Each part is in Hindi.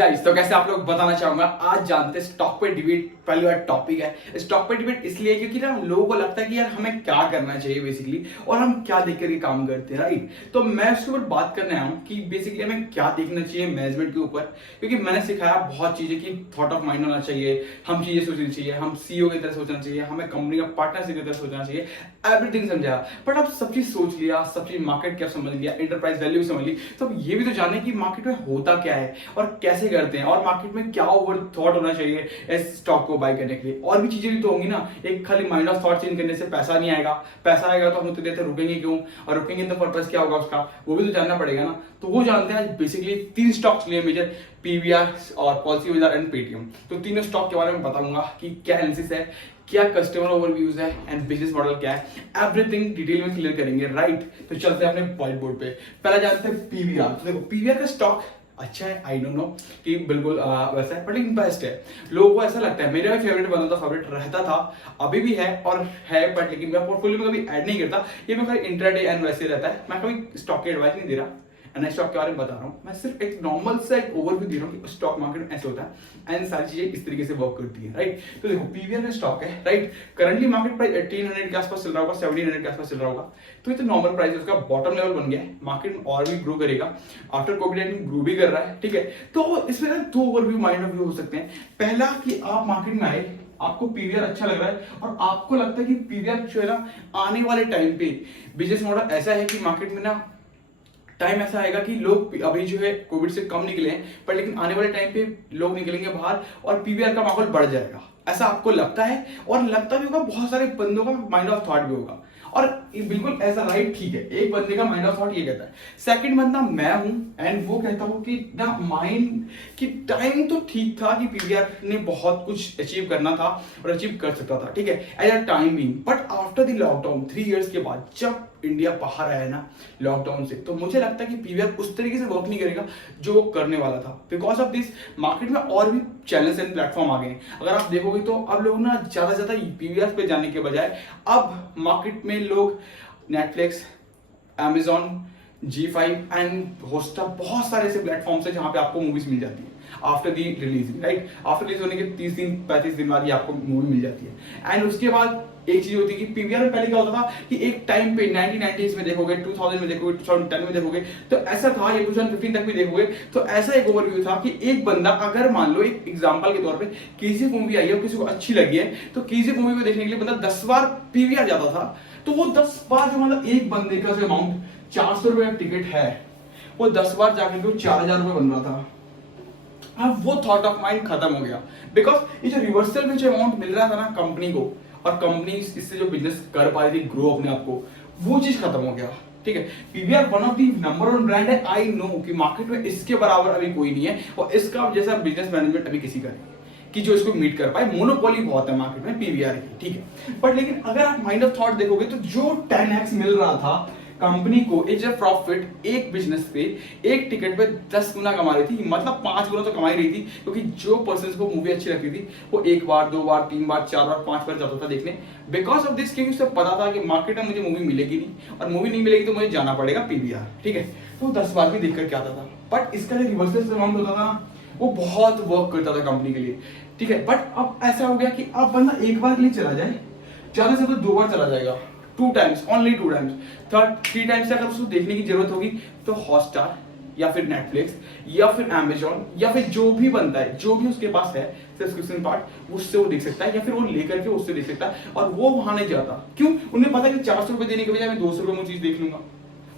गाइस तो कैसे आप लोग बताना चाहूंगा। आज जानते हैं स्टॉक पे डिबेट पहली बार टॉपिक है। स्टॉक पे डिबेट इसलिए क्योंकि ना लोगों को लगता है कि यार हमें क्या करना चाहिए बेसिकली, और हम क्या देख कर काम करते हैं, राइट। तो मैं उसके ऊपर बात करने आया हूँ कि बेसिकली हमें क्या देखना चाहिए मैनेजमेंट के ऊपर, क्योंकि मैंने सिखाया बहुत चीजें कि थॉट ऑफ माइंड होना चाहिए, हम चीजें सोचनी चाहिए, हम सीईओ की तरह सोचना चाहिए, हमें कंपनी का पार्टनरशिप की तरह सोचना चाहिए, एवरीथिंग समझाया। बट अब सब चीज सोच लिया, सब चीज मार्केट कैप समझ लिया, इंटरप्राइज वैल्यू समझ ली, तो अब ये भी तो जाने कि मार्केट में होता क्या है और कैसे करते हैं, और मार्केट में क्या ओवर थॉट होना चाहिए इस स्टॉक को बाय करने के लिए। और भी चीजें भी तो होंगी ना, एक खाली माइंड ऑफ थॉट चेंज करने से पैसा नहीं आएगा। पैसा आएगा तो हम उतनी देर तक रुकेंगे क्यों, और रुकेंगे तो पर्पस क्या होगा उसका, वो भी तो जानना पड़ेगा ना। तो वो जानते हैं बेसिकली 3 स्टॉक्स लिए मेजर, पीवीआर और पॉलिसी बाजार एंड पेटीएम। तो तीनों स्टॉक के बारे में बताऊंगा कि क्या एनालिसिस है, क्या कस्टमर ओवरव्यूज है एंड बिजनेस मॉडल क्या है, एवरीथिंग डिटेल में क्लियर करेंगे, राइट। तो चलते हैं अपने व्हाइट बोर्ड पे। पहला जानते हैं पीवीआर। तो देखो पीवीआर का स्टॉक अच्छा है, आई डोंट नो कि बिल्कुल वैसा है, बट लेकिन बेस्ट है। लोगों को ऐसा लगता है, मेरा भी फेवरेट बना था, फेवरेट रहता था, अभी भी है और है, बट लेकिन मैं पोर्टफोलियो में कभी ऐड नहीं करता। ये मैं खाली इंट्राडे एंड वैसे रहता है, मैं कभी स्टॉक की एडवाइस नहीं दे रहा, एंड स्टॉक के बारे में बता रहा हूँ। मैं सिर्फ एक नॉर्मल सा एक ओवरव्यू दे रहा हूँ कि स्टॉक मार्केट में ऐसे होता है एंड सारी चीजें इस तरीके से वर्क करती है, राइट। तो देखो पीवीआर का स्टॉक है, राइट। करंटली मार्केट प्राइस 1800 के आसपास चल रहा होगा, 1700 के आसपास चल रहा होगा। तो ये तो नॉर्मल प्राइस है, उसका बॉटम लेवल बन गया है, मार्केट में और भी ग्रो करेगा। आफ्टर कोविड-19 ग्रो भी कर रहा है, ठीक है। तो इसमें ना 2 ओवरव्यू माइंड ऑफ व्यू हो सकते हैं। पहला कि आप मार्केट में आए, आपको पीवीआर अच्छा लग रहा है और आपको लगता है कि पीवीआर जो है ना आने वाले टाइम पे बिजनेस मॉडल ऐसा है कि मार्केट में ना टाइम ऐसा आएगा कि लोग अभी जो है कोविड से कम निकले हैं, पर लेकिन आने वाले टाइम पे लोग निकलेंगे बाहर और पीवीआर का माहौल बढ़ जाएगा, ऐसा आपको लगता है। और लगता भी होगा, बहुत सारे बंदों का माइंड ऑफ थॉट भी होगा, और बिल्कुल ऐसा राइट, ठीक है। एक बंदे का माइंड ऑफ थॉट ये कहता है, सेकंड बंदा मैं हूं एंड वो कहता हूं कि ना माइंड की टाइम तो ठीक था कि पीवीआर ने बहुत कुछ अचीव करना था और अचीव कर सकता था, ठीक है, as a time being. But after the lockdown 3 years के बाद जब इंडिया बाहर आया ना लॉकडाउन से, तो मुझे लगता है कि पीवीआर उस तरीके से वर्क नहीं करेगा जो वो करने वाला था। बिकॉज ऑफ दिस मार्केट में और भी चैनल्स एंड प्लेटफॉर्म आ गए हैं। अगर आप देखोगे तो अब लोग ना ज्यादा से ज्यादा पीवीआर पे जाने के बजाय अब मार्केट में लोग Netflix, Amazon, G5 and Hotstar, बहुत सारे ऐसे प्लेटफॉर्म्स है जहां पे आपको मूवीज मिल जाती है after the release, right. After release होने के 30 दिन 35 दिन बाद ये आपको मूवी मिल जाती है। एंड उसके बाद एक चीज होती है कि पीवीआर में पहले क्या होता था कि एक टाइम पे 1990s में देखोगे, 2000 में देखोगे, 2010 में देखोगे, तो ऐसा था, ये 2015 तक भी देखोगे, तो ऐसा एक ओवरव्यू था कि एक बंदा, अगर मान लो एक एग्जांपल के तौर पे केजीएफ मूवी आई है और किसी को अच्छी लगी है, तो केजीएफ मूवी को देखने के लिए बंदा 10 बार पीवीआर जाता था। तो वो 10 बार जो मतलब एक बंदे का जो अमाउंट 400 रुपए का टिकट है, वो 10 बार जाकर के 4000 रुपए बन रहा था। अब वो थॉट ऑफ माइंड खत्म हो गया, बिकॉज ये जो रिवर्सल में जो अमाउंट मिल रहा था ना कंपनी को, और कंपनी इससे जो बिजनेस कर पा रही थी ग्रो अपने आप को, वो चीज खत्म हो गया, ठीक है। PVR one of the number 1 brand है, आई नो कि मार्केट में इसके बराबर अभी कोई नहीं है, और इसका जैसा बिजनेस मैनेजमेंट अभी किसी का नहीं कि जो इसको मीट कर पाए। मोनोपोली बहुत है मार्केट में पीवीआर की, ठीक है। बट लेकिन अगर आप माइंड ऑफ थॉट देखोगे तो जो 10x मिल रहा था कंपनी को एज ए प्रॉफिट एक बिजनेस पे, एक टिकट पे 10 गुना कमा रही थी, मतलब 5 गुना तो कमा ही रही थी, क्योंकि जो पर्सन को मूवी अच्छी लगती थी वो 1 बार 2 बार 3 बार 4 बार 5 बार जाता था देखने। बिकॉज ऑफ दिस, क्योंकि उसे पता था कि मार्केट में मुझे मूवी मिलेगी नहीं, और मूवी नहीं मिलेगी तो मुझे जाना पड़ेगा पीवीआर, ठीक है। तो 10 बार भी देख करके आता था। बट इसका जो रिवर्सल अमाउंट होता था ना, वो बहुत वर्क करता था कंपनी के लिए, ठीक है। बट अब ऐसा हो गया कि अब बंदा एक बार के लिए चला जाए, ज्यादा से ज्यादा 2 बार चला जाएगा, 2 टाइम्स, ओनली 2 टाइम्स, 3 टाइम्स से अगर उसको देखने की जरूरत होगी तो हॉटस्टार या फिर नेटफ्लिक्स या फिर Amazon या फिर जो भी बनता है, जो भी उसके पास है सब्सक्रिप्शन पार्ट, उससे वो देख सकता है, या फिर वो लेकर के उससे देख सकता है। और वो वहां नहीं जाता, क्यों? उन्हें पता है कि 400 रुपए देने के बजाय मैं 200 रुपए में चीज देख लूंगा,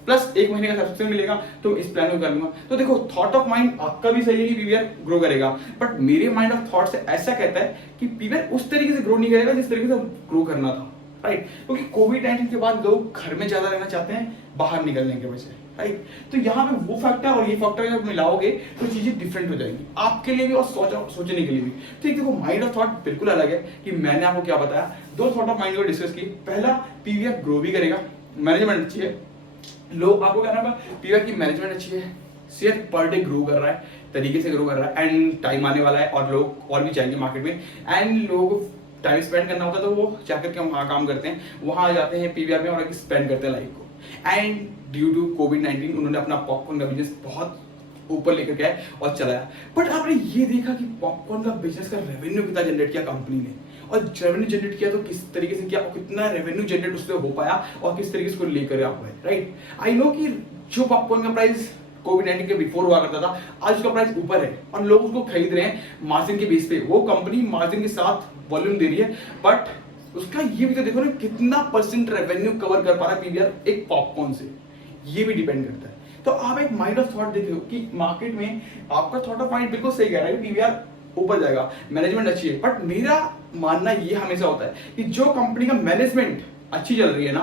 प्लस 1 महीने का सब्सक्रिप्शन मिलेगा, तो इस प्लान में कर लूंगा। तो देखो थॉट ऑफ माइंड आपका भी सही है कि पीवीआर ग्रो करेगा, बट मेरे माइंड ऑफ थॉट से ऐसा कहता है कि पीवीआर उस तरीके से ग्रो नहीं करेगा जिस तरीके से ग्रो करना था, राइट। क्योंकि कोविड-19 के बाद लोग घर में ज्यादा रहना चाहते हैं बाहर निकलने के बजाय, राइट। तो यहाँ पे वो फैक्टर और ये फैक्टर जब मिलाओगे तो चीजें डिफरेंट हो जाएंगी आपके लिए भी और सोचने के लिए भी। तो एक देखो माइंड ऑफ थॉट बिल्कुल अलग है कि मैंने आपको क्या बताया, 2 थॉट ऑफ माइंड को डिस्कस की। पहला, पीवीआर ग्रो भी करेगा, मैनेजमेंट अच्छी है, लोग आपको कहना होगा पीवीआर की मैनेजमेंट अच्छी है, शेयर पर डे ग्रो कर रहा है, तरीके से ग्रो कर रहा है, एंड टाइम आने वाला है और लोग और भी चाहिए मार्केट में, एंड लोगों को टाइम स्पेंड करना होता है, तो वो जाकर के वहाँ काम करते हैं, वहाँ आ जाते हैं पीवीआर में और स्पेंड करते हैं लाइफ को। एंड ड्यू टू कोविड-19 उन्होंने अपना पॉपकॉर्न का बिजनेस बहुत ऊपर लेकर गया और चलाया। बट आपने ये देखा कि पॉपकॉर्न का बिजनेस का रेवेन्यू कितना जनरेट किया कंपनी ने, और रेवेन्यू जनरेट किया तो किस तरीके से किया, और कितना रेवेन्यू जनरेट उससे हो पाया और किस तरीके से उसको लेकर आ पाए, राइट। आई नो कि जो पॉपकॉर्न का प्राइस कोविड-19 के बिफोर हुआ करता था, आज उसका प्राइस ऊपर है और लोग उसको खरीद रहे हैं मार्जिन के बेस पे। वो कंपनी मार्जिन के साथ वॉल्यूम दे रही है, बट उसका ये भी तो देखो ना कितना परसेंट रेवेन्यू कवर कर पा रहा है पीवीआर एक पॉपकॉर्न से, ये भी डिपेंड करता है। तो आप एक माइंड ऑफ थॉट देखो कि मार्केट में आपका थॉट ऑफ माइंड बिल्कुल सही कह रहा है, पीवीआर ऊपर जाएगा, मैनेजमेंट अच्छी है। बट मेरा मानना ये हमेशा होता है कि जो कंपनी का मैनेजमेंट अच्छी चल रही है ना,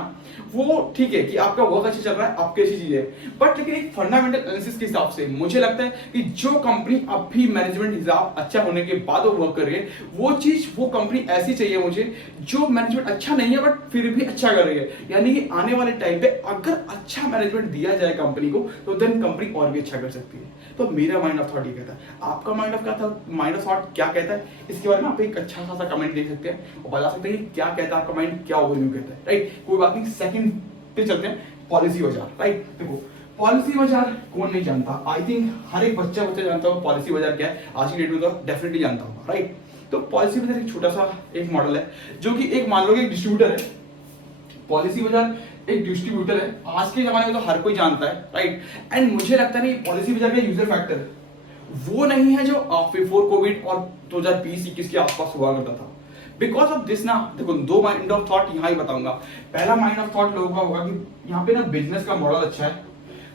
वो ठीक है कि आपका वर्क अच्छा चल रहा है, आपकी अच्छी चीज है, बट लेकिन एक फंडामेंटल एनालिसिस के हिसाब से मुझे लगता है कि जो कंपनी अब भी मैनेजमेंट हिसाब अच्छा होने के बाद वो वर्क कर रही है, वो चीज वो कंपनी ऐसी चाहिए मुझे जो मैनेजमेंट अच्छा नहीं है बट फिर भी अच्छा कर रही है। यानी कि आने वाले टाइम पे अगर अच्छा मैनेजमेंट दिया जाए कंपनी को, तो देन कंपनी और भी अच्छा कर सकती है। तो मेरा माइंड ऑफ थॉट ये कहता है, आपका माइंड ऑफ थॉट क्या कहता है, इसके बारे में आप एक अच्छा खासा कमेंट देख सकते हैं और बता सकते हैं कि क्या कहता है आपका माइंड, क्या ओवरव्यू कहता है, राइट। कोई बात नहीं, सेकंड पे चलते हैं, पॉलिसी बाजार, राइट। देखो पॉलिसी बाजार कौन नहीं जानता, आई थिंक हर एक बच्चा जानता होगा पॉलिसी बाजार क्या है, आज की डेट में तो डेफिनेटली जानता होगा, राइट। तो पॉलिसी बाजार एक छोटा सा एक मॉडल है जो कि एक मान लो एक डिस्ट्रीब्यूटर है। पॉलिसी बाजार एक डिस्ट्रीब्यूटर है, आज के जमाने में तो हर कोई जानता है, राइट। एंड मुझे लगता है नहीं पॉलिसी बाजार का यूजर फैक्टर वो नहीं है जो बिफोर कोविड और 2020-21 के आसपास हुआ करता था। बिकॉज ऑफ दिस ना, देखो दो माइंड ऑफ थॉट यहाँ ही बताऊंगा। पहला माइंड ऑफ थॉट लोगों का होगा कि यहाँ पे ना बिजनेस का मॉडल अच्छा है,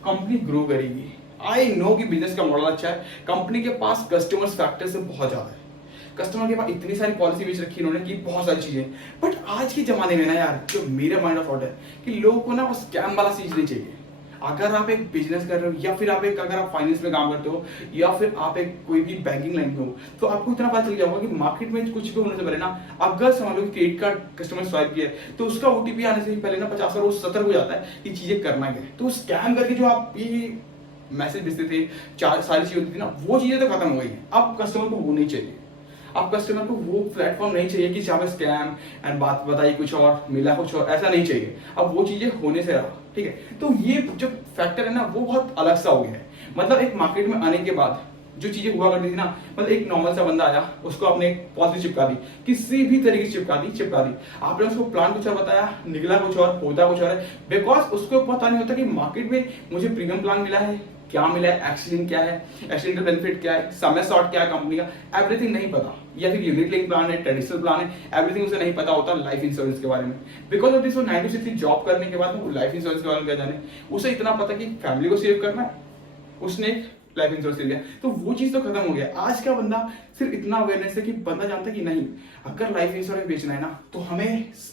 कंपनी ग्रो करेगी। आई नो कि बिजनेस का मॉडल अच्छा है, कंपनी के पास कस्टमर्स फैक्टर से बहुत ज्यादा है, कस्टमर के पास इतनी सारी पॉलिसी बेच रखी इन्होंने की बहुत सारी चीजें। बट आज के जमाने में ना यार, जो मेरा माइंड ऑफ थॉट है कि लोगों को ना बस स्कैम वाला चीज नहीं चाहिए। अगर आप एक बिजनेस कर रहे हो या फिर आप एक अगर आप फाइनेंस में काम करते हो या फिर आप एक कोई भी बैंकिंग लाइन में हो, तो आपको इतना पता चल जाएगा कि मार्केट में कुछ भी होने से पहले ना, अगर समझ लो कि क्रेडिट कार्ड कस्टमर स्वाइप किया है तो उसका ओटीपी आने से पहले ना 50 और 70 हो जाता है कि चीजें करना क्या है। तो स्कैम करके जो आप ये मैसेज भेजते थे, चार सारी चीजें होती थी ना, वो चीजें तो खत्म हो गई है। अब कस्टमर को वो नहीं चाहिए, आप कस्टमर को वो प्लेटफॉर्म नहीं चाहिए कि जहाँ पे स्कैम एंड बात बताइए कुछ और मिला कुछ और, ऐसा नहीं चाहिए। अब वो चीजें होने से रहा, ठीक है। तो ये जो फैक्टर है ना वो बहुत अलग सा हो गया है। मतलब एक मार्केट में आने के बाद जो चीजें हुआ करती थी ना, मतलब एक नॉर्मल सा बंदा आया, उसको आपने एक पॉलिसी चिपका दी, किसी भी तरीके से चिपका दी, आपने उसको प्लान कुछ और बताया, निकला कुछ और, होता कुछ और है। बिकॉज उसको पता नहीं होता कि मार्केट में मुझे प्रीमियम प्लान मिला है, क्या मिला है, एक्सीडेंट क्या है, एक्सीडेंटल बेनिफिट क्या है, समय शॉर्ट क्या है कंपनी का, एवरीथिंग नहीं पता। या फिर यूनिट लिंक प्लान है, ट्रेडिशनल प्लान है, एवरीथिंग उसे नहीं पता होता लाइफ इंश्योरेंस के बारे में। बिकॉज ऑफ दिस वो 9 to 6 जॉब करने के बाद वो लाइफ इंश्योरेंस के बारे में क्या जाने, उसे इतना पता कि फैमिली को सेव करना है, उसने लाइफ इंश्योरेंस ले लिया, तो वो चीज तो खत्म हो गया। आज का बंदा सिर्फ इतना अवेयरनेस है कि बंदा जानता है कि नहीं, अगर लाइफ इंश्योरेंस बेचना है ना, तो हमें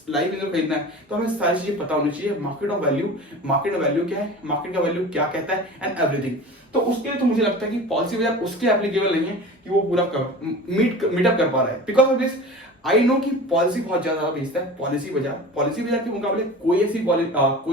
लाइफ इंश्योरेंस खरीदना है तो हमें सारी चीजें पता होनी चाहिए। मार्केट ऑफ वैल्यू क्या है, मार्केट का वैल्यू क्या कहता है एंड एवरीथिंग। तो उसके लिए तो मुझे लगता है कि पॉलिसी बाजार उसके एप्लीकेबल नहीं है कि वो पूरा मीटअप कर पा रहा है। Because of this I know कि पॉलिसी बहुत ज्यादा बेचता है पॉलिसी बाजार के मुकाबले कोई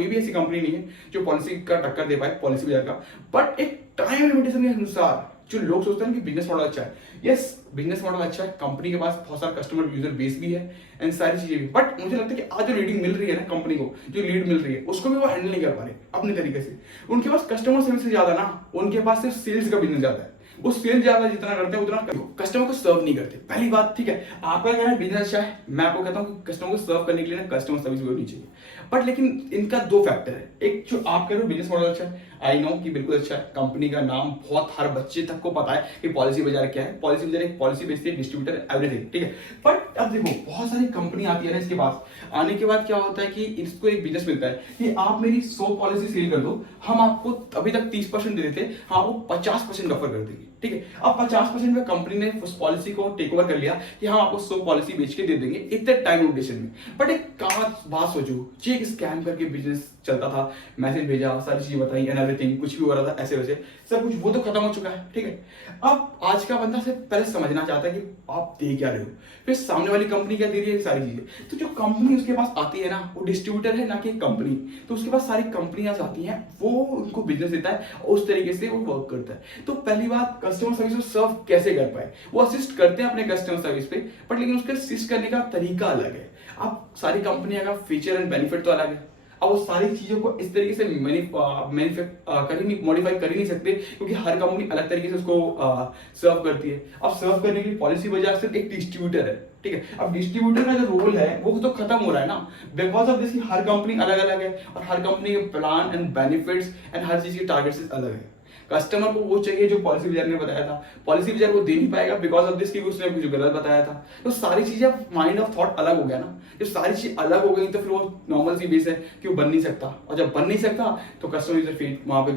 भी ऐसी कंपनी नहीं है जो पॉलिसी का टक्कर दे पाए पॉलिसी बाजार का। बट एक टाइम लिमिटेशन के अनुसार जो लोग सोचते हैं कि बिजनेस मॉडल अच्छा है, यस बिजनेस मॉडल अच्छा है, कंपनी के पास बहुत सारा कस्टमर यूजर बेस भी है एंड सारी चीजें भी। बट मुझे लगता है कि आज जो लीडिंग मिल रही है ना कंपनी को, जो लीड मिल रही है उसको भी वो हैंडल नहीं कर पा रहे अपने तरीके से। उनके पास कस्टमर सर्विस से ज्यादा ना, उनके पास सिर्फ सेल्स का बिजनेस ज्यादा है। वो सेल ज्यादा जितना करते हैं उतना कस्टमर को सर्व नहीं करते। पहली बात, ठीक है, आपका कहना है बिजनेस अच्छा है, मैं आपको कहता हूँ कि कस्टमर को सर्व करने के लिए ना कस्टमर सर्विस भी होनी चाहिए। बट लेकिन इनका दो फैक्टर है, एक जो आप कह रहे हो बिजनेस मॉडल अच्छा है, आई नो कि बिल्कुल अच्छा है, कंपनी का नाम बहुत हर बच्चे तक को पता है कि पॉलिसी बाजार क्या है, पॉलिसी बाजार एक पॉलिसी बेचती है, डिस्ट्रीब्यूटर एवरीथिंग, ठीक है। बट अब देखो बहुत सारी कंपनी आती है ना, इसके पास आने के बाद क्या होता है कि इसको एक बिजनेस मिलता है कि आप मेरी 100 पॉलिसी सेल कर दो, हम आपको अभी तक 30% दे देते, हाँ वो 50% ऑफर कर देगी, ठीक है। अब 50% में कंपनी ने उस पॉलिसी को टेक ओवर कर लिया कि हम आपको 100 पॉलिसी बेच के दे देंगे इतने टाइम लिमिटेशन में। बट एक बात सोचो, चेक स्कैम करके बिजनेस चलता था, मैसेज भेजा, सारी चीजें बताई एंड एवरीथिंग, कुछ भी हो रहा था ऐसे वैसे सब कुछ, वो तो खत्म हो चुका है, ठीक है। अब आज का बंदा से पहले समझना चाहता है कि आप दे क्या रहे हो, फिर सामने वाली कंपनी क्या दे रही है, सारी चीजें। तो जो कंपनी उसके पास आती है ना, वो डिस्ट्रीब्यूटर है ना कि कंपनी, तो उसके पास सारी कंपनियां आती हैं, वो उनको बिजनेस देता है और उस तरीके से वो वर्क करता है। तो पहली बात, कस्टमर सर्विस को सर्व कैसे कर पाए, वो असिस्ट करते हैं अपने कस्टमर सर्विस पे, बट लेकिन उसके असिस्ट करने का तरीका अलग है। अब सारी कंपनियों का फीचर एंड बेनिफिट तो अलग है। अब वो सारी चीजों को इस तरीके से मॉडिफाई कर ही नहीं सकते, क्योंकि हर कंपनी अलग तरीके से उसको सर्व करती है। अब सर्व करने के लिए पॉलिसी बाजार सिर्फ एक डिस्ट्रीब्यूटर है, ठीक है। अब डिस्ट्रीब्यूटर का जो रोल है वो तो खत्म हो रहा है ना, because of this her company अलग अलग है और हर कंपनी के प्लान एंड बेनिफिट्स एंड हर चीज के टारगेट्स अलग है। कस्टमर को वो चाहिए जो पॉलिसी बाजार ने बताया था, पॉलिसी बाजार वो दे नहीं पाएगा बिकॉज ऑफ दिस कि उसने कुछ गलत बताया था। तो सारी चीजें माइंड ऑफ थॉट अलग हो गया ना, जब सारी चीजें अलग हो गई तो फिर वो नॉर्मल सी बेस है कि वो बन नहीं सकता, और जब बन नहीं सकता तो कस्टमर यूजर फीड वहां पे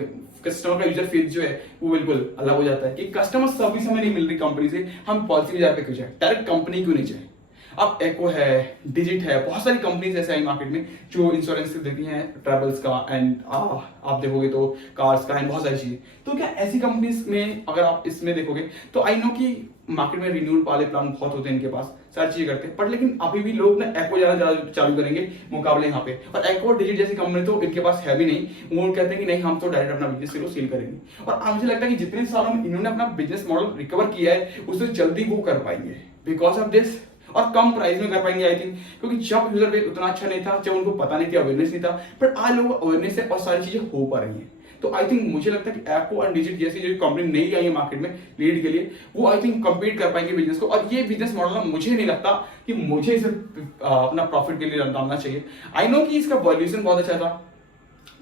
कस्टमर का यूजर फीड जो है वो बिल्कुल अलग हो जाता है कि कस्टमर सर्विस हमें नहीं मिल रही कंपनी से, हम पॉलिसी बाजार पे क्यों जाए, डायरेक्ट कंपनी क्यों नहीं जाए। अब एको है, डिजिट है, बहुत सारी कंपनीज ऐसे आई मार्केट में जो इंश्योरेंस देती हैं ट्रैवल्स का एंड आप देखोगे तो कार्स का एंड बहुत सारी चीजें। तो क्या ऐसी कंपनीज में अगर आप इसमें देखोगे तो आई नो कि मार्केट में रिन्यूअल वाले प्लान बहुत होते हैं इनके पास, सारी चीजें करते हैं, बट लेकिन अभी भी लोग ना एको जाना चालू करेंगे मुकाबले यहाँ पे। और एको और डिजिट जैसी कंपनी तो इनके पास है भी नहीं, वो कहते हैं कि नहीं हम तो डायरेक्ट अपना बिजनेस सेल करेंगे। और मुझे लगता है कि जितने सालों में इन्होंने अपना बिजनेस मॉडल रिकवर किया है उससे जल्दी वो कर पाएंगे बिकॉज ऑफ दिस, और कम प्राइस में कर पाएंगे आई थिंक, क्योंकि जब यूजर बेस उतना अच्छा नहीं था, जब उनको पता नहीं था, अवेयरनेस नहीं था, बट आज लोगों को अवेयरनेस है और सारी चीजें हो पा रही हैं। तो आई थिंक मुझे लगता है कि एको एंड डिजिट जैसी जो कंपनी नई आई है मार्केट में लीड के लिए, वो आई थिंक कम्पीट कर पाएंगे बिजनेस को। और ये बिजनेस मॉडल मुझे नहीं लगता कि मुझे इसे अपना प्रॉफिट के लिए डालना चाहिए। आई नो कि इसका वैल्यूएशन बहुत अच्छा था,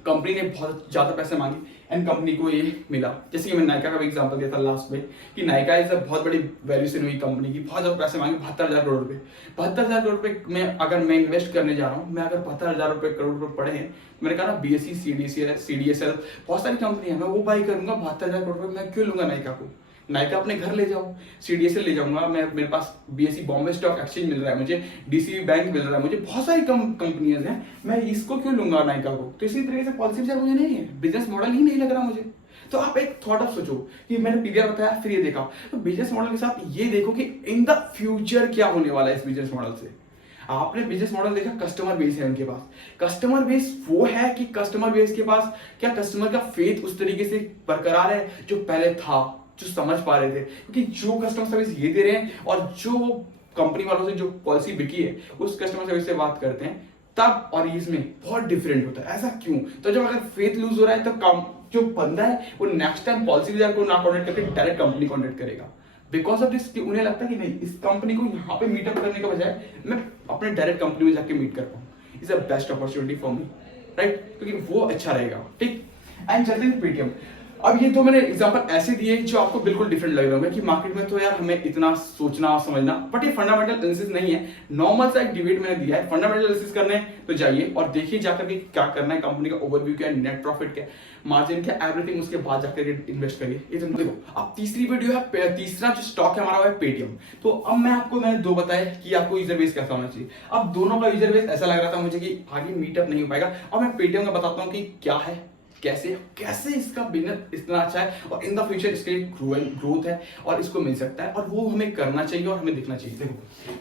कंपनी ने बहुत ज्यादा पैसे मांगे एंड कंपनी को ये मिला। जैसे कि मैंने नायका का भी एग्जांपल दिया था लास्ट में कि नायका इस बहुत बड़ी वैल्यूएशन हुई कंपनी की, बहुत ज्यादा पैसे मांगे 72,000 करोड़ रुपए। 72,000 करोड़ रुपए में अगर मैं इन्वेस्ट करने जा रहा हूँ, मैं अगर 72,000 करोड़ रुपए पड़े हैं, मैंने कहा ना बीएससी सीडीएसएल बहुत सारी कंपनी है, मैं वो बाई करूंगा 72,000 करोड़ रुपए, मैं क्यों लूंगा नायका को। नायका अपने घर ले जाओ, सीडीएसएल ले जाऊंगा मैं, मेरे पास बीएससी बॉम्बे स्टॉक एक्सचेंज मिल रहा है, मुझे डीसीबी बैंक मिल रहा है, मुझे बहुत सारी कंपनियां हैं, मैं इसको क्यों लूंगा नायका को। तो इसी तरीके से पॉलिसी बाजार मुझे नहीं है, बिजनेस मॉडल ही नहीं लग रहा मुझे। तो आप एक थॉट ऑफ सोचो कि मैंने पीवीआर बताया फिर ये देखा, तो बिजनेस मॉडल के साथ ये देखो कि इन द फ्यूचर क्या होने वाला है इस बिजनेस मॉडल से। आपने बिजनेस मॉडल देखा, कस्टमर बेस है उनके पास, कस्टमर बेस वो है कि कस्टमर बेस के पास क्या कस्टमर का फेथ उस तरीके से बरकरार है जो पहले था, जो समझ पा रहे थे। क्योंकि जो कस्टमर सर्विस ये दे रहे हैं और जो कंपनी वालों से जो पॉलिसी बिकी है उस कस्टमर सर्विस से बात करते हैं, तब और इसमें बहुत डिफरेंट होता है। ऐसा क्यों? तो जब अगर फेथ लूज हो रहा है तो काम जो बंदा है वो नेक्स्ट टाइम पॉलिसी बाजार को ना कॉन्टेक्ट करके डायरेक्ट कंपनी कॉन्टेक्ट करेगा, बिकॉज ऑफ दिस कि उन्हें लगता है कि नहीं, इस कंपनी को यहाँ पे मीटअप करने के बजाय मैं अपने डायरेक्ट कंपनी में जाके मीट कर पाऊँ, is a best opportunity for me, right, क्योंकि वो अच्छा रहेगा। ठीक, एंड चलते हैं पेटीएम। अब ये तो मैंने एग्जांपल ऐसे दिए जो आपको बिल्कुल डिफरेंट लग रहे होंगे कि मार्केट में तो यार हमें इतना सोचना समझना, बट ये फंडामेंटल एनालिसिस नहीं है, नॉर्मल सा एक डिबेट मैंने दिया है। फंडामेंटल एनालिसिस करने तो जाइए और देखिए जाकर के क्या करना है, कंपनी का ओवरव्यू क्या है, नेट प्रॉफिट क्या है, मार्जिन क्या, एवरीथिंग, उसके बाद जाकर के इन्वेस्ट करिए। ये तो देखो, अब तीसरी वीडियो है, तीसरा जो स्टॉक है हमारा वो है पेटीएम। तो अब मैंने दो बताए कि आपको यूजर बेस कैसा होना चाहिए। अब दोनों का यूजर बेस ऐसा लग रहा था मुझे कि आगे मीटअप नहीं हो पाएगा, और मैं पेटीएम का बताता हूँ कि क्या है, कैसे इसका बिजनेस इतना अच्छा है और इन द फ्यूचर इसके ग्रोथ है और इसको मिल सकता है और वो हमें करना चाहिए और हमें दिखना चाहिए। देखो,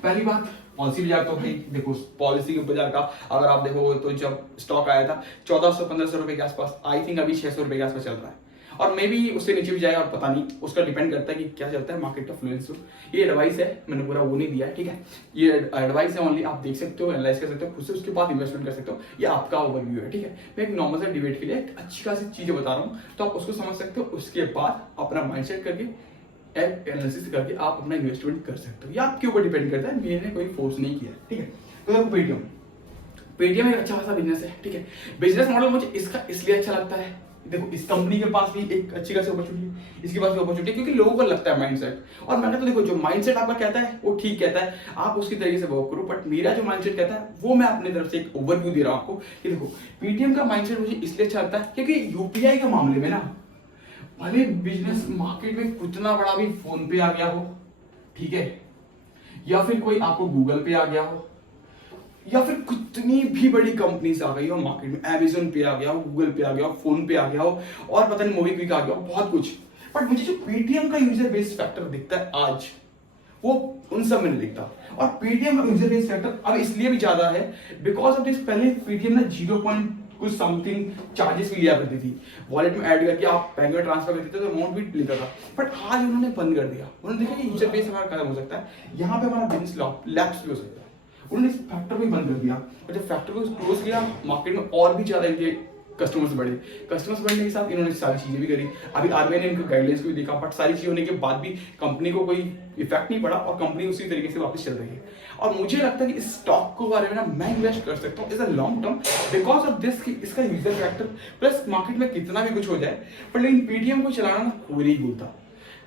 पहली बात पॉलिसी बाजार, तो भाई देखो पॉलिसी के बाजार का अगर आप देखोगे तो जब स्टॉक आया था 1400-1500 रुपए के आसपास, आई थिंक अभी 600 रुपए के आसपास चल रहा है, और मे बी उससे नीचे भी जाएगा और पता नहीं, उसका डिपेंड करता है कि क्या चलता है मार्केट का फ्लुएंस। ये एडवाइस है, मैंने पूरा वो नहीं दिया है, ठीक है, ये एडवाइस है ओनली, आप देख सकते हो, एनालाइज कर सकते हो खुद से, उसके बाद इन्वेस्टमेंट कर सकते हो, ये आपका ओवरव्यू है, ठीक है। मैं एक नॉर्मल सा डिबेट के लिए एक अच्छी खासी चीजें बता रहा हूँ, तो आप उसको समझ सकते हो, उसके बाद अपना माइंडसेट करके एनालिसिस करके आप अपना इन्वेस्टमेंट कर सकते हो, ये आपके ऊपर डिपेंड करता है, मैंने कोई फोर्स नहीं किया, ठीक है। तो देखो पेटीएम एक अच्छा खासा बिजनेस है, ठीक है। बिजनेस मॉडल मुझे इसका इसलिए अच्छा लगता है, देखो इस कंपनी के पास भी एक अच्छी खासी अपॉर्चुनिटी है, इसके पास भी अपॉर्चुनिटी, क्योंकि लोगों को लगता है माइंडसेट, और मैंने तो देखो जो माइंडसेट आपका कहता है वो ठीक कहता है, आप उसकी तरीके से वर्क करो, बट मेरा जो माइंडसेट कहता है वो मैं अपनी तरफ से एक ओवरव्यू दे रहा हूं आपको कि देखो पेटीएम का माइंडसेट मुझे इसलिए अच्छा लगता है क्योंकि यूपीआई के मामले में ना, भले बिजनेस मार्केट में कितना बड़ा भी फोन पे आ गया हो, ठीक है, या फिर कोई आपको गूगल पे आ गया हो, या फिर कितनी भी बड़ी कंपनीज आ गई हो मार्केट में, अमेज़न पे आ गया हो, गूगल पे आ गया हो, फोन पे आ गया हो, और पता नहीं मोबीक्विक आ गया हो, बहुत कुछ, बट मुझे जो पेटीएम का यूजर बेस फैक्टर दिखता है आज, वो उन सब में नहीं दिखता। और पेटीएम का यूजर बेस फैक्टर अब इसलिए भी ज्यादा है बिकॉज ऑफ दिस, पहले पेटीएम ना 0 कुछ समथिंग चार्जेस भी लिया करती थी, वॉलेट में ऐड करके आप बैंक में ट्रांसफर करते थे तो अमाउंट भी लेता था, बट आज उन्होंने बंद कर दिया। उन्होंने देखा कि यूजर बेस हमारा खत्म हो सकता है, यहाँ पे हमारा बिजनेस लैप्स भी हो सकता है, उन्होंने इस फैक्टर को ही बंद कर दिया, और जब फैक्टर को क्लोज किया मार्केट में और भी ज़्यादा इनके कस्टमर्स बढ़ने के साथ इन्होंने सारी चीज़ें भी करी। अभी आरबीआई ने इनको गाइडलाइंस को भी देखा, बट सारी चीज़ें होने के बाद भी कंपनी को कोई इफेक्ट नहीं पड़ा और कंपनी उसी तरीके से वापस चल रही है। और मुझे लगता है कि इस स्टॉक को बारे में ना मैं इन्वेस्ट कर सकता हूँ is a long term because of this कि इसका यूजर फैक्टर प्लस मार्केट में कितना भी कुछ हो जाए, पर लेकिन पेटीएम को चलाना ना कोई नहीं भूलता।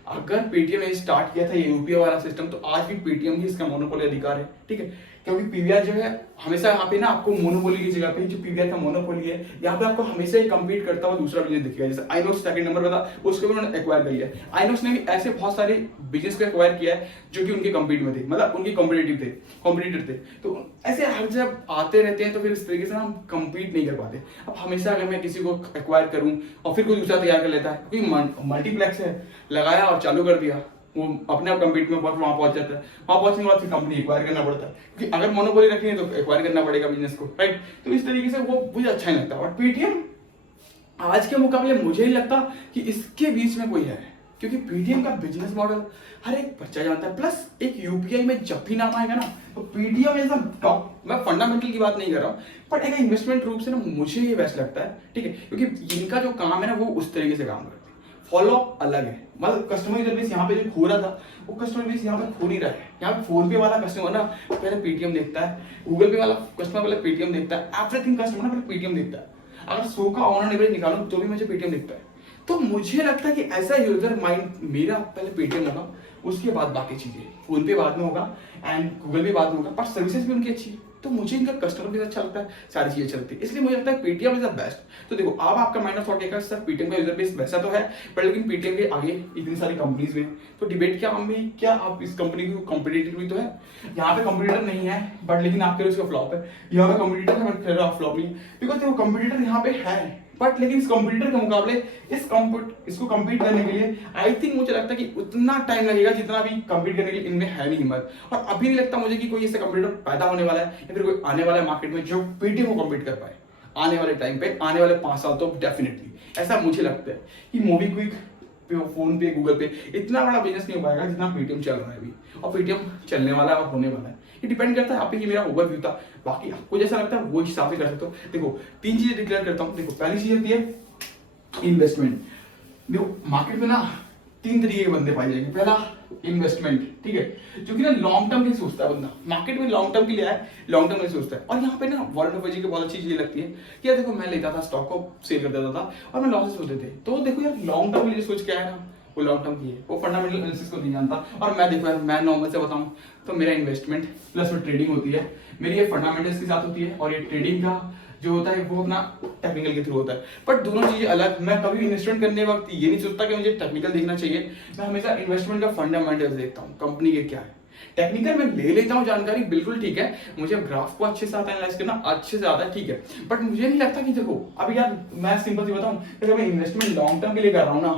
अगर पेटीएम ने स्टार्ट किया था ये यूपीआई वाला सिस्टम, तो आज भी पेटीएम ही इसका मोनोपोली अधिकार है, ठीक है। क्योंकि पीवीआर जो है हमेशा यहाँ पे ना आपको मोनोपोली की जगह पे जो पीवीआर का मोनोपोली है, यहाँ पे आपको हमेशा ही कम्पीट करता हुआ दूसरा बिजनेस दिखेगा। जैसे आइनॉक्स सेकंड नंबर पे था, उसको भी उन्होंने एक्वायर कर लिया। आइनॉक्स ने भी ऐसे बहुत सारे बिजनेस को एक्वायर किया है जो कि उनके कम्पीट में थे, मतलब उनके कॉम्पिटिटर थे। तो ऐसे हर जब आते रहते हैं तो फिर इस तरीके से हम कम्पीट नहीं कर पाते। अब हमेशा अगर मैं किसी को एक्वायर करूँ और फिर कोई दूसरा तैयार कर लेता है, क्योंकि मल्टीप्लेक्स है, लगाया और चालू कर दिया, वो अपने आप कम्पीट में वहां पहुंच जाता है। वहां पहुंचने के बाद फिर कंपनी एक्वायर करना पड़ता है, क्योंकि अगर मोनोपोली रखनी है तो एक्वायर करना पड़ेगा बिजनेस को, राइट। तो इस तरीके से वो मुझे अच्छा नहीं लगता। और पेटीएम आज के मुकाबले मुझे नहीं लगता कि इसके बीच में कोई है, क्योंकि पेटीएम का बिजनेस मॉडल हर एक बच्चा जानता है। प्लस एक यूपीआई में जब भी नाम आएगा ना तो पेटीएम इज टॉप। मैं फंडामेंटल की बात नहीं कर रहा हूँ, बट एक इन्वेस्टमेंट रूप से ना मुझे ये बेस्ट लगता है, ठीक है। क्योंकि इनका जो काम है ना वो उस तरीके से काम करते हैं। फॉलो अलग है, मतलब कस्टमर सर्विस यहाँ पे जो खो रहा था वो कस्टमर सर्विस यहाँ पे खो नहीं रहा है। यहाँ पे फोन पे वाला कस्टमर ना पहले पेटीएम देखता है, गूगल पे वाला कस्टमर पहले पेटीएम देखता है, एवरीथिंग कस्टमर ना पहले पेटीएम देखता है। अगर 100 का ऑन एवरेज निकालूं तो भी मुझे पेटीएम दिखता है। तो मुझे लगता है कि ऐसा यूजर माइंड मेरा पहले पेटीएम होगा, उसके बाद बाकी चीजें, फोन पे बाद में होगा एंड गूगल पे बाद में होगा, पर सर्विसेज भी उनकी अच्छी है। तो मुझे इनका कस्टमर भी अच्छा लगता है, सारी चीजें अच्छी लगती है, इसलिए मुझे लगता है पेटीएम इज द बेस्ट। तो देखो अब आपका माइंड ऑफ थॉट क्या है, सर पेटीएम का यूजर बेस वैसा तो है, पर लेकिन पेटीएम के आगे इतनी सारी कंपनीज में, तो डिबेट क्या हमें, क्या आप इस कंपनी की कॉम्पिटिटर भी तो है। यहाँ पे कॉम्पिटिटर नहीं है बट लेकिन आपके उसका फ्लॉप है, यहाँ पे कॉम्पिटिटर है बट फ्लॉप नहीं, बिकॉज देखो कॉम्पिटिटर यहाँ पे है, बट लेकिन इस कंप्यूटर के मुकाबले इसको कम्पीट करने के लिए आई थिंक मुझे लगता है कि उतना टाइम लगेगा जितना भी कम्पीट करने के लिए इनमें है नहीं हिम्मत। और अभी नहीं लगता मुझे कि कोई ऐसा कंप्यूटर पैदा होने वाला है या फिर कोई आने वाला है मार्केट में जो पेटीएम को कम्पीट कर पाए आने वाले टाइम पे, आने वाले 5 साल तो डेफिनेटली ऐसा मुझे लगता है कि मोबीक्विक, फोन पे, गूगल पे इतना बड़ा बिजनेस नहीं हो पाएगा जितना पेटीएम चल रहा है अभी, और पेटीएम चलने वाला है और होने वाला है। ये डिपेंड करता है आप पे कि मेरा ओवरव्यू था, बाकी आपको जैसा लगता है वो हिसाब से कर सकते हो। देखो 3 चीजें डिक्लेयर करता हूँ। देखो पहली चीज होती है इन्वेस्टमेंट। देखो मार्केट में ना 3 तरीके के बंदे पाए जाएंगे। पहला इन्वेस्टमेंट, ठीक है, जो कि ना लॉन्ग टर्म के लिए सोचता है बंदा, मार्केट में लॉन्ग टर्म के लिए आया, लॉन्ग टर्म के लिए सोचता है। और यहाँ पे ना वॉरेन बफेट जी की बहुत अच्छी चीज लगती है कि यार देखो मैं लेता था स्टॉक को, सेल कर देता था और मैं लॉसेस होते थे। तो देखो यार लॉन्ग टर्म के लिए सोच के आया ना, वो लॉन्ग टर्म की है, वो फंडामेंटल एनालिसिस को नहीं जानता। और मैं देखो यार मैं नॉर्मल से बताऊं तो मेरा इन्वेस्टमेंट प्लस में ट्रेडिंग होती है, मेरी ये फंडामेंटल्स के साथ होती है, और ये ट्रेडिंग का जो होता है वो अपना टेक्निकल के थ्रू होता है। बट दोनों चीजें अलग। मैं कभी इन्वेस्टमेंट करने वक्त ये नहीं सोचता कि मुझे टेक्निकल देखना चाहिए, मैं हमेशा इन्वेस्टमेंट का फंडामेंटल्स देखता हूँ, कंपनी के क्या है। टेक्निकल में ले लेता हूँ जानकारी, बिल्कुल ठीक है, मुझे ग्राफ को अच्छे से आता है एनालाइज करना, अच्छे से आता है, ठीक है, बट मुझे नहीं लगता कि देखो अभी यार मैं सिंपल सी बताऊँ, अगर मैं इन्वेस्टमेंट लॉन्ग टर्म के लिए कर रहा हूँ ना,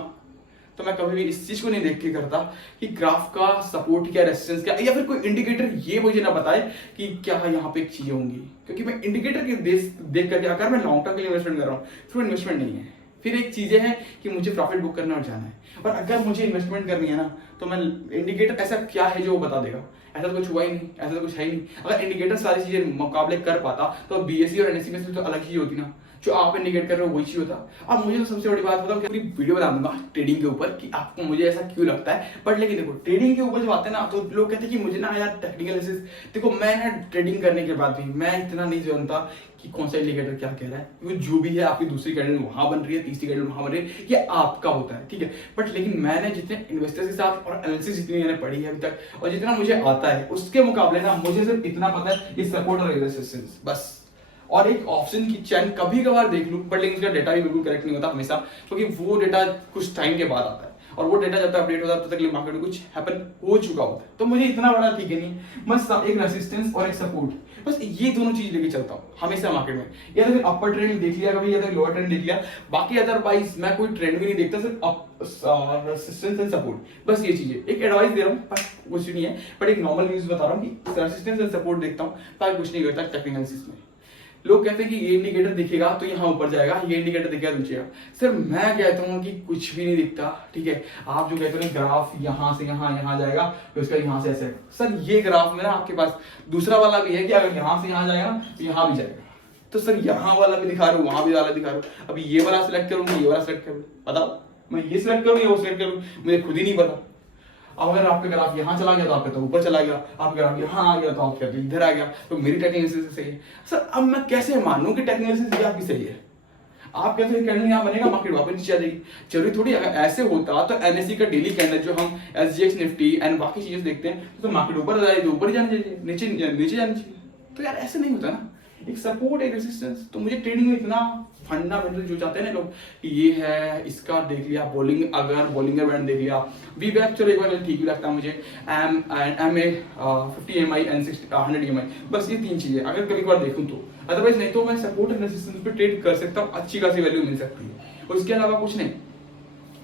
तो मैं कभी भी इस चीज को नहीं देख के करता कि ग्राफ का सपोर्ट क्या, रेजिस्टेंस क्या, या फिर कोई इंडिकेटर ये मुझे ना बताए कि क्या यहाँ पे चीजें होंगी। क्योंकि मैं इंडिकेटर के देख करके अगर मैं लॉन्ग टर्म के लिए इन्वेस्टमेंट कर रहा हूँ फिर इन्वेस्टमेंट नहीं है। फिर एक चीजें हैं कि मुझे प्रॉफिट बुक करना और जाना है, और अगर मुझे इन्वेस्टमेंट करनी है ना तो मैं इंडिकेटर ऐसा क्या है जो वो बता देगा, ऐसा तो कुछ हुआ ही नहीं, ऐसा तो कुछ है ही नहीं। अगर इंडिकेटर सारी चीजें मुकाबले कर पाता तो बीएसई और एनएसई में से तो अलग चीज होती ना, जो आप इंडिकेट कर रहे हो वही चीज होता। और मुझे तो सबसे बड़ी बात बताऊं कि पूरी वीडियो बता दूंगा ट्रेडिंग के ऊपर कि आपको मुझे ऐसा क्यों लगता है। बट लेकिन देखो ट्रेडिंग के ऊपर जब आते हैं ना तो लोग कहते हैं कि मुझे ना यार टेक्निकल एनालिसिस, देखो मैं ना ट्रेडिंग करने के बाद भी मैं इतना नहीं जानता कि कौन सा इंडिकेटर क्या कह रहा है, क्योंकि जो भी है आपकी दूसरी कैंडल वहां बन रही है, तीसरी कैंडल वहां बन रही है, ये आपका होता है, ठीक है। बट लेकिन मैंने जितने इन्वेस्टर्स के साथ और एनालिसिस जितनी मैंने पढ़ी है अभी तक और जितना मुझे आता है उसके मुकाबले ना मुझे सिर्फ इतना पता है ये सपोर्ट और रेजिस्टेंस बस, और एक ऑप्शन की चैन कभी कभार देख लूं, बट लेकिन उसका डेटा भी बिल्कुल करेक्ट नहीं होता हमेशा, क्योंकि वो डेटा कुछ टाइम के बाद आता है और वो डेटा जब तक अपडेट होता है तब तक मार्केट में कुछ हैपन हो चुका होता है। तो मुझे इतना बड़ा ठीक है नहीं, बस एक रेजिस्टेंस और एक सपोर्ट, बस ये दोनों चीज लेके चलता हूँ हमेशा मार्केट में। या तो फिर अपर ट्रेंड देख लिया कभी, या तो लोअर ट्रेंड देख लिया, बाकी अदरवाइज मैं कोई ट्रेंड भी नहीं देखता, सिर्फ रेजिस्टेंस एंड सपोर्ट, बस ये चीजें। एक एडवाइस दे रहा हूँ बस कुछ नहीं है, बट एक नॉर्मल न्यूज बता रहा हूँ कि रेजिस्टेंस एंड सपोर्ट देखता हूँ, बाकी कुछ नहीं करता टेक्निकल एनालिसिस में। लोग कहते हैं कि ये इंडिकेटर दिखेगा तो यहाँ ऊपर जाएगा, ये इंडिकेटर दिखेगा तो नीचे जाएगा। सर मैं कहता हूँ कि कुछ भी नहीं दिखता, ठीक है। आप जो कहते हो ग्राफ यहाँ से यहाँ जाएगा तो इसका यहाँ से ऐसे, सर ये ग्राफ में ना आपके पास दूसरा वाला भी है कि अगर यहाँ से यहाँ जाएगा तो यहाँ भी जाएगा। तो सर यहाँ वाला भी दिखा रहा हूँ, वहां भी वाला दिखा रहा हूँ। अभी ये वाला सिलेक्ट करूँ, ये वाला सिलेक्ट करूँ, बताओ मैं ये सिलेक्ट करूँ या वो सिलेक्ट करूँ, मुझे खुद ही नहीं पता। अब अगर आपका ग्राफ यहाँ चला गया तो आपका तो ऊपर चला गया, आपका ग्राफ यहाँ आ गया तो आपका तो इधर आ गया, तो मेरी टेक्निकल एनालिसिस सही है। सर अब मैं कैसे मानूं कि टेक्निकल एनालिसिस आपकी सही है? आप कैसे कैंडल यहाँ बनेगा, मार्केट वापस नीचे आ जाएगी? जरूरी थोड़ी। अगर ऐसे होता तो एनएससी का डेली कैंडल जो हम एसजीएक्स निफ्टी एंड बाकी चीजें देखते हैं तो मार्केट ऊपर आ जाए तो ऊपर ही जानी चाहिए, नीचे नीचे जानी चाहिए। तो यार ऐसे नहीं होता ना, एक सपोर्ट एक रेजिस्टेंस। तो मुझे ट्रेडिंग में इतना फंडामेंटल जो चाहते हैं ना लोग कि ये है, इसका देख लिया बॉलिंग, अगर बॉलिंगर बैंड देख लिया, वी बैक चलो एक बार ठीक भी लगता है मुझे, M A 50 EMI and 100 EMI, बस ये 3 चीजें अगर कभी बार देखूं तो। अदरवाइज नहीं तो मैं सपोर्ट एंड रेजिस्टेंस पे ट्रेड कर सकता हूँ, अच्छी खासी वैल्यू मिल सकती है। उसके अलावा कुछ नहीं।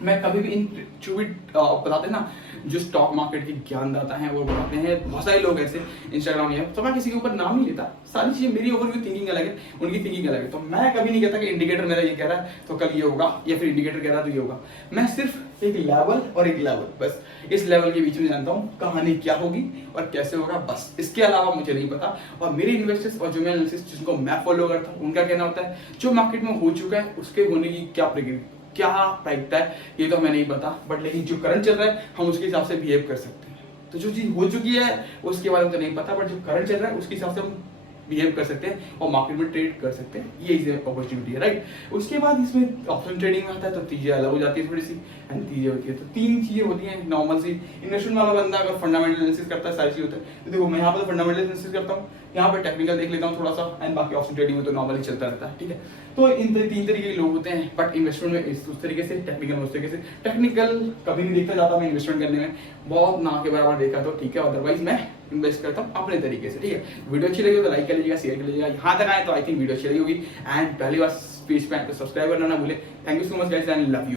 मैं कभी भी इन जो भी बताते हैं ना, जो स्टॉक मार्केट के ज्ञानदाता हैं वो बताते हैं, बहुत सारे लोग ऐसे इंस्टाग्राम में, तो मैं किसी के ऊपर नाम नहीं लेता। सारी चीजें मेरी ओवरव्यू थिंकिंग अलग है, उनकी थिंकिंग अलग है। तो मैं कभी नहीं कहता कि इंडिकेटर मेरा ये कह रहा है तो कल ये होगा, या फिर इंडिकेटर कह रहा है तो ये होगा। मैं सिर्फ एक लेवल और एक लेवल, बस इस लेवल के बीच में जानता हूँ कहानी क्या होगी और कैसे होगा, बस इसके अलावा मुझे नहीं पता। और मेरे इन्वेस्टर्स और जो मैं एनालिसिस जिनको मैं फॉलो करता हूँ उनका कहना होता है जो मार्केट में हो चुका है उसके होने की क्या प्रक्रिया क्या प्रायिकता है ये तो हमें नहीं पता, बट लेकिन जो करंट चल रहा है हम उसके हिसाब से बिहेव कर सकते हैं। तो जो चीज हो चुकी है उसके बारे में तो नहीं पता, बट जो करंट चल रहा है उसके हिसाब से हम बिहेव कर सकते हैं और मार्केट में ट्रेड कर सकते हैं। ये इसे अपॉर्चुनिटी है, राइट। उसके बाद इसमें ऑप्शन ट्रेडिंग में आता है तो चीजें अलग हो जाती है थोड़ी सी, एंड चीजें होती है। तो 3 चीजें होती हैं नॉर्मल सी। इन्वेस्टमेंट वाला बंदा अगर फंडामेंटल एनालिसिस करता है सारी चीज होता है। तो देखो मैं यहाँ पर फंडामेंटल एनालिसिस करता हूँ, यहाँ पर टेक्निकल देख लेता हूँ थोड़ा सा, एंड बाकी ऑप्शन ट्रेडिंग में तो नॉर्मली चलता रहता है, ठीक है। तो इन 3 तरीके के लोग होते हैं, बट इन्वेस्टमेंट में उस तरीके से, टेक्निकल में उस तरीके से। टेक्निकल कभी नहीं देखता जाता मैं इन्वेस्टमेंट करने में, बहुत ना के बराबर देखा तो ठीक है, अदरवाइज मैं इन्वेस्ट करता हूँ अपने तरीके से, ठीक है। वीडियो अच्छी लगी हो तो लाइक कर लीजिएगा, शेयर कर लीजिएगा। यहाँ तक आए तो आई थिंक वीडियो अच्छी लगी होगी, एंड पहली बार पेज पे आए तो सब्सक्राइब करना ना भूले। Thank you so much guys and love you.